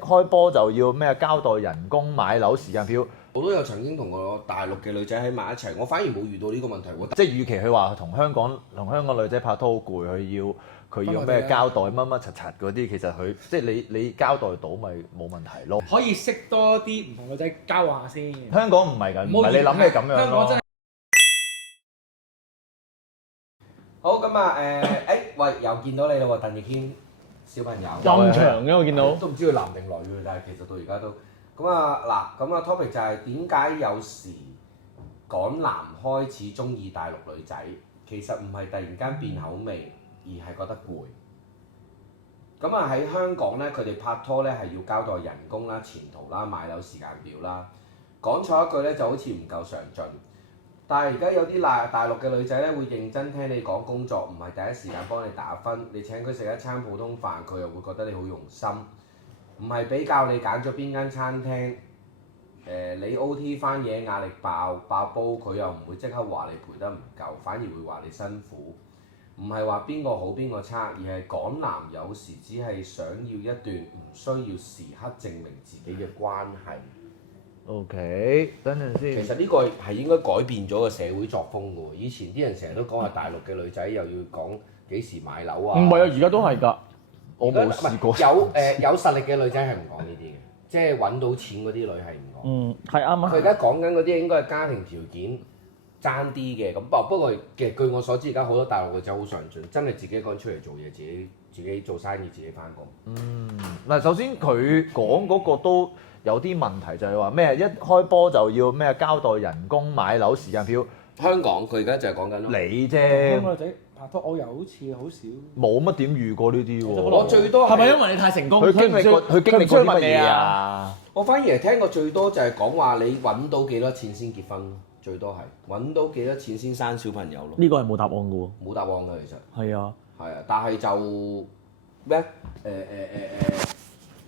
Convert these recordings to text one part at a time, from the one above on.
開波就要咩交代人工、買樓時間表，我都有曾經同個大陸嘅女仔喺埋一齊，我反而冇遇到呢個問題喎。即係與其佢話同香港女仔拍拖好攰，佢要咩交代乜乜柒柒嗰啲，其實佢即係你交代到咪冇問題咯。可以識多啲唔同女仔交往下先。香港唔係㗎，唔係你諗嘅咁樣咯。好咁啊喂，又見到你啦喎，鄧奕謙小朋友。咁長嘅我見到，都唔知佢男定女嘅，但係其實到而家都咁啊嗱，咁啊 topic 就係點解有時港男開始中意大陸女仔，其實唔係突然間變口味，而係覺得攰。咁啊喺香港咧，佢哋拍拖咧係要交代人工啦、前途啦、買樓時間表啦。講錯一句咧就好似唔夠上進。但係而家有啲大陸嘅女仔咧會認真聽你講工作，唔係第一時間幫你打分。你請佢食一餐普通飯，佢又會覺得你好用心。唔係比較你揀咗邊間餐廳，你 OT 翻嘢壓力爆煲，佢又唔會即刻話你陪得唔夠，反而會話你辛苦。唔係話邊個好邊個差，而係港男有時只係想要一段唔需要時刻證明自己嘅關係。OK，等陣先。其實呢個係應該改變咗個社會作風嘅喎。以前啲人成日都講話大陸嘅女仔又要講幾時買樓啊。唔係啊，而家都係㗎。我冇試過。有實力嘅女仔係唔講呢啲嘅，即係揾到錢嗰啲女係唔講。係啱啊。佢而家講緊嗰啲應該係家庭條件爭啲嘅，咁不過其實據我所知，而家好多大陸女仔好上進，真係自己一個人出嚟做嘢，自己做生意，自己翻工。嗱，首先佢講嗰個都有啲問題，就係話咩一開波就要咩交代人工、買樓時間表。香港佢而家就係講緊咯。你香啫，港女仔拍拖，我又好似好少。冇乜點遇過呢啲喎。我最多係咪因為你太成功？佢經歷過啲乜嘢啊？啊？我反而係聽過最多就係講話你揾到幾多錢先結婚咯，最多係揾到幾多錢先生小朋友咯。呢個係冇答案嘅喎。冇答案㗎其實。係啊。係啊，但係就咩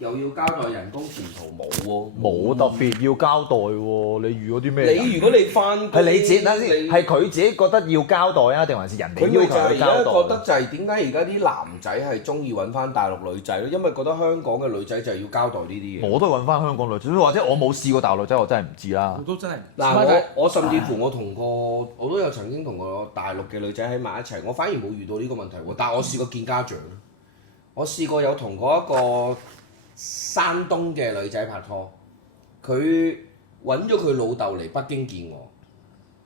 又要交代人工前途冇喎，冇特別要交代喎，你遇咗啲咩？你如果你翻工係你自己等先，係佢自己覺得要交代啊，定還是人哋佢咪就係要求佢而家交代？覺得就係點解而家啲男仔係中意揾翻大陸女仔咯，因為覺得香港嘅女仔就係要交代呢啲嘢。我都係揾翻香港女仔，或者我冇試過大陸女仔，我真係唔知啦我。都真係嗱，我甚至乎我都有曾經同個大陸嘅女仔喺埋一齊，我反而冇遇到呢個問題喎。但係我試過見家長，我試過有同過一個山東嘅女仔拍拖，佢揾咗佢老豆嚟北京見我，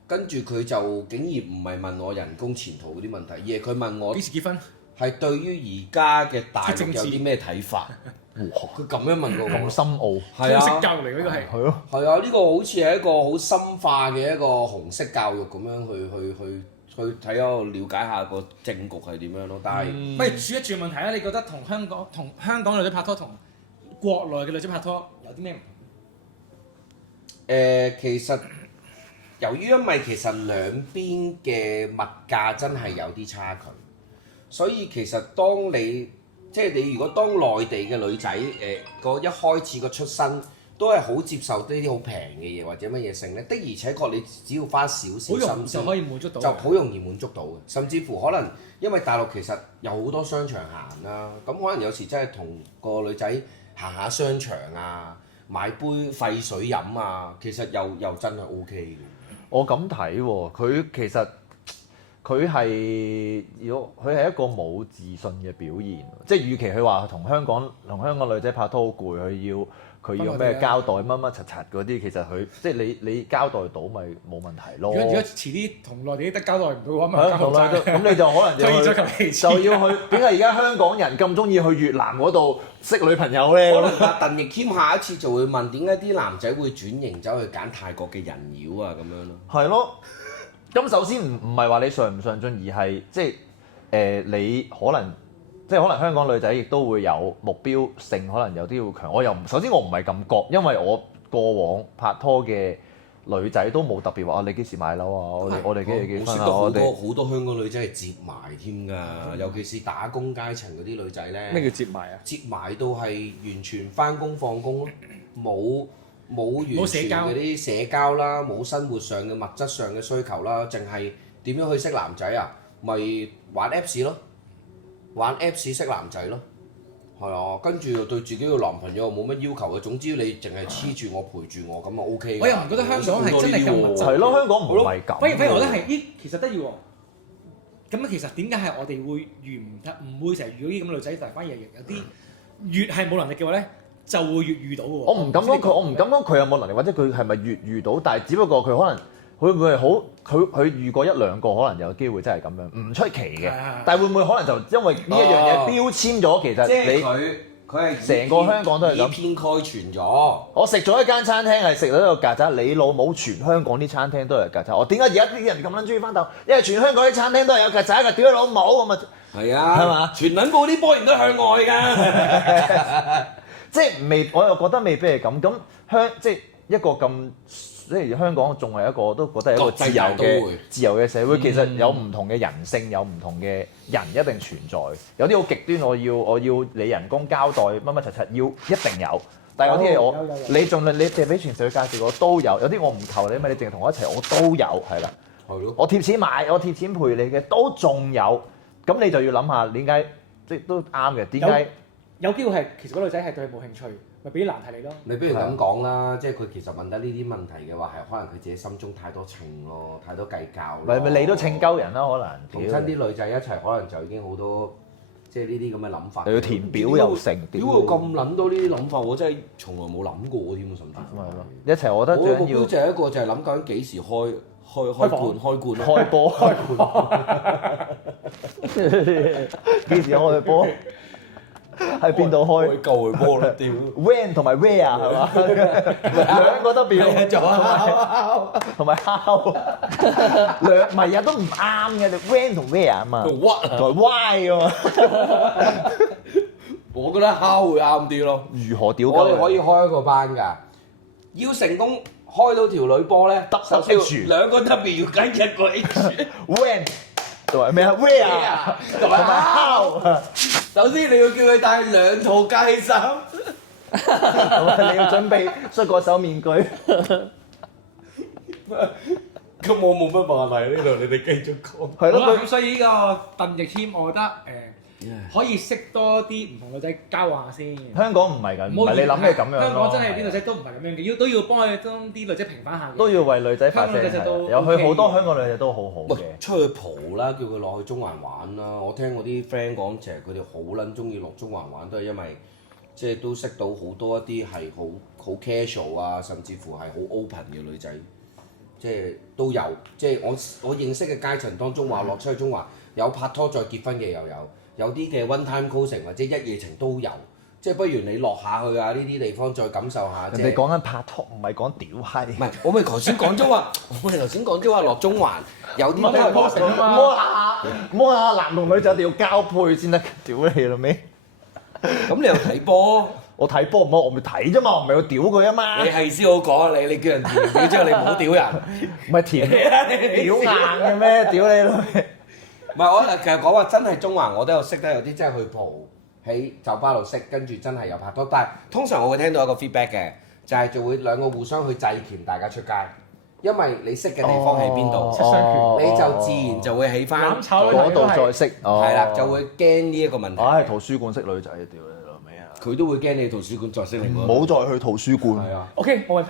跟住佢就竟然唔係問我人工前途嗰啲問題，而係佢問我幾時結婚？係對於而家嘅大陸有啲咩睇法？佢咁樣問我，咁深奧。係啊，通識教育嚟㗎呢個係。係咯。係啊，呢個好似係一個好深化嘅一個紅色教育咁樣去睇下了解下個政局係點樣咯。但係不如轉一轉問題啊！你覺得同香港女仔拍拖同國內嘅女仔拍拖有啲咩唔同？其實由於因為其實兩邊嘅物價真係有啲差距，所以其實當你即係你如果當內地嘅女仔個一開始個出身都係好接受呢啲好平嘅嘢或者乜嘢性咧，的而且確你只要花少少好容心思易就可以滿足到，就好容易滿足到嘅，甚至乎可能因為大陸其實有好多商場行啦，咁可能有時真係同個女仔行下商場啊，買杯廢水飲啊，其實又真係 O K 嘅。我咁睇喎，佢其實佢係一個冇自信嘅表現，即係與其佢話同香港女仔拍拖好攰，佢要咩交代乜乜柒柒嗰啲，其實佢即係你交代到咪冇問題咯。如果遲啲同內地得交代唔到嘅話，咪係交代晒咁你就可能退咗求其次就要去點解而家香港人咁中意去越南嗰度識女朋友咧？可能阿鄧奕謙下一次就會問點解啲男仔會轉型走去揀泰國嘅人妖啊咁樣咯。係咯，咁首先唔係話你上唔上進，而係即係你可能香港女仔亦都會有目標性，可能有啲會強。首先我唔係咁覺，因為我過往拍拖嘅女仔都冇特別話你幾時買樓啊，我哋幾時結婚啊，好多香港女仔係接埋添㗎，尤其是打工階層嗰啲女仔咧。咩叫接埋啊？接埋到係完全翻工放工咯，冇完全嗰啲社交啦，冇生活上嘅物質上嘅需求啦，淨係點樣去識男仔啊？咪玩 Apps 咯，玩 Apps 識男仔咯。係啊，跟住又對自己個男朋友冇乜要求嘅，總之你淨係黐住我陪住我咁啊 OK。我又唔覺得香港係真係咁物質。係咯，香港唔係咁。反而我覺得係，咦，其實得意喎。咁其實點解係我哋會唔會成日遇到啲咁嘅女仔，但係反而有啲越係冇能力嘅話咧，就會越遇到喎。我唔敢講佢，我唔敢講佢有冇能力，或者佢係咪越遇到，但係只不過佢可能會唔會係好，佢遇過一兩個，可能有機會真係咁樣，唔出奇嘅。但係會唔會可能就因為呢一樣嘢標籤咗，其實你佢係成個香港都係咁，以偏概全咗。我食咗一間餐廳係食到一個曱甴，你老母全香港啲餐廳都係曱甴。我點解而家啲人咁撚中意翻鬥？因為全香港啲餐廳都係有曱甴嘅，屌你老母咁啊！係啊，係嘛？全撚部啲波員都向外㗎。即係未，我又覺得未必係咁。咁即係一個咁，即係香港仲係一個都覺得係一個自由嘅社會。其實有唔同嘅人性，有唔同嘅人一定存在。有啲好極端，我要你人工交代乜乜柒柒，要一定有。但係有啲嘢我你盡量你借俾全世界介紹我都有。有啲我唔求你，咪你淨係同我一齊，我都有係啦。係咯。我貼錢買，我貼錢陪你嘅都仲有。咁你就要諗下點解，即係都啱嘅。點解？有機會係其實嗰女仔係對佢冇興趣，咪俾啲難題你咯。你不如咁講啦，即係佢其實問得呢啲問題嘅話，係可能佢自己心中太多情咯，太多計較。咪你都稱鳩人啦，可能同親啲女仔一齊，可能就已經好多即係呢啲咁嘅諗法。又要填表又成，屌我咁撚多呢啲諗法，我真係從來冇諗過添，甚至乎。一齊我覺得最緊要就係一個就係諗緊幾時開罐開波幾時開波？喺邊度開？開舊嘅波啦，屌 ！When 同埋 where 係嘛？兩個 W 同埋 how 兩唔係啊，都唔啱嘅。你 when 同 where 啊嘛，同 what 同 why 啊嘛。我覺得 how 會啱啲咯。如何屌鳩？我哋可以開一個班㗎，要成功開到條女波咧，得 H 兩個 W 加一個 H。When 同埋咩啊 ？Where 同埋 how。首先你要叫佢戴兩套街衫，你要準備出個手面具。咁我冇乜話題呢度，你哋繼續講。係咯，咁所以呢個鄧奕謙，我覺得可以識多啲唔同女仔交往下先。香港唔係咁，唔係你諗嘅咁樣咯。香港真係啲女仔都唔係咁樣嘅，都要幫佢將啲女仔平反下嘅。都要為女仔發聲，有佢好多香港女仔都好好嘅。出去蒲啦，叫佢落去中環玩啦。我聽我啲 friend 講，其實佢哋好撚中意落中環玩，都係因為即係都識到好多一啲係好 casual 啊，甚至乎係好 open 嘅女仔，即係都有。即係我認識嘅階層當中話落出去中環有拍拖再結婚嘅又有啲嘅 one time cruising 或者一夜情都有。即係不如你落下去啊！呢啲地方再感受下。人哋講緊拍拖，唔係講屌閪。唔係，我咪頭先講咗話，我哋頭先講咗話落中環有啲拍拖成啊嘛。摸下男同女就一定要交配先得，屌你老味！咁你又睇波？我睇波唔好，我咪睇啫嘛，我唔係要屌佢啊嘛。你係先好講啊！你叫人填表之後，你唔好屌人。唔係填屌硬嘅咩？屌你老味！唔係我其實講話真係中環，我都有識得有啲真係去蒲。喺酒吧度識，跟住真係有拍拖，但係通常我會聽到一個 feedback 嘅，就會兩個互相去制鉗大家出街，因為你識嘅地方喺邊度，你就自然就會起翻嗰度再識，係啦，就會驚呢一個問題。我喺圖書館識女仔，屌你老味啊！佢都會驚你圖書館再識你。唔好再去圖書館。係啊。OK，冇問題。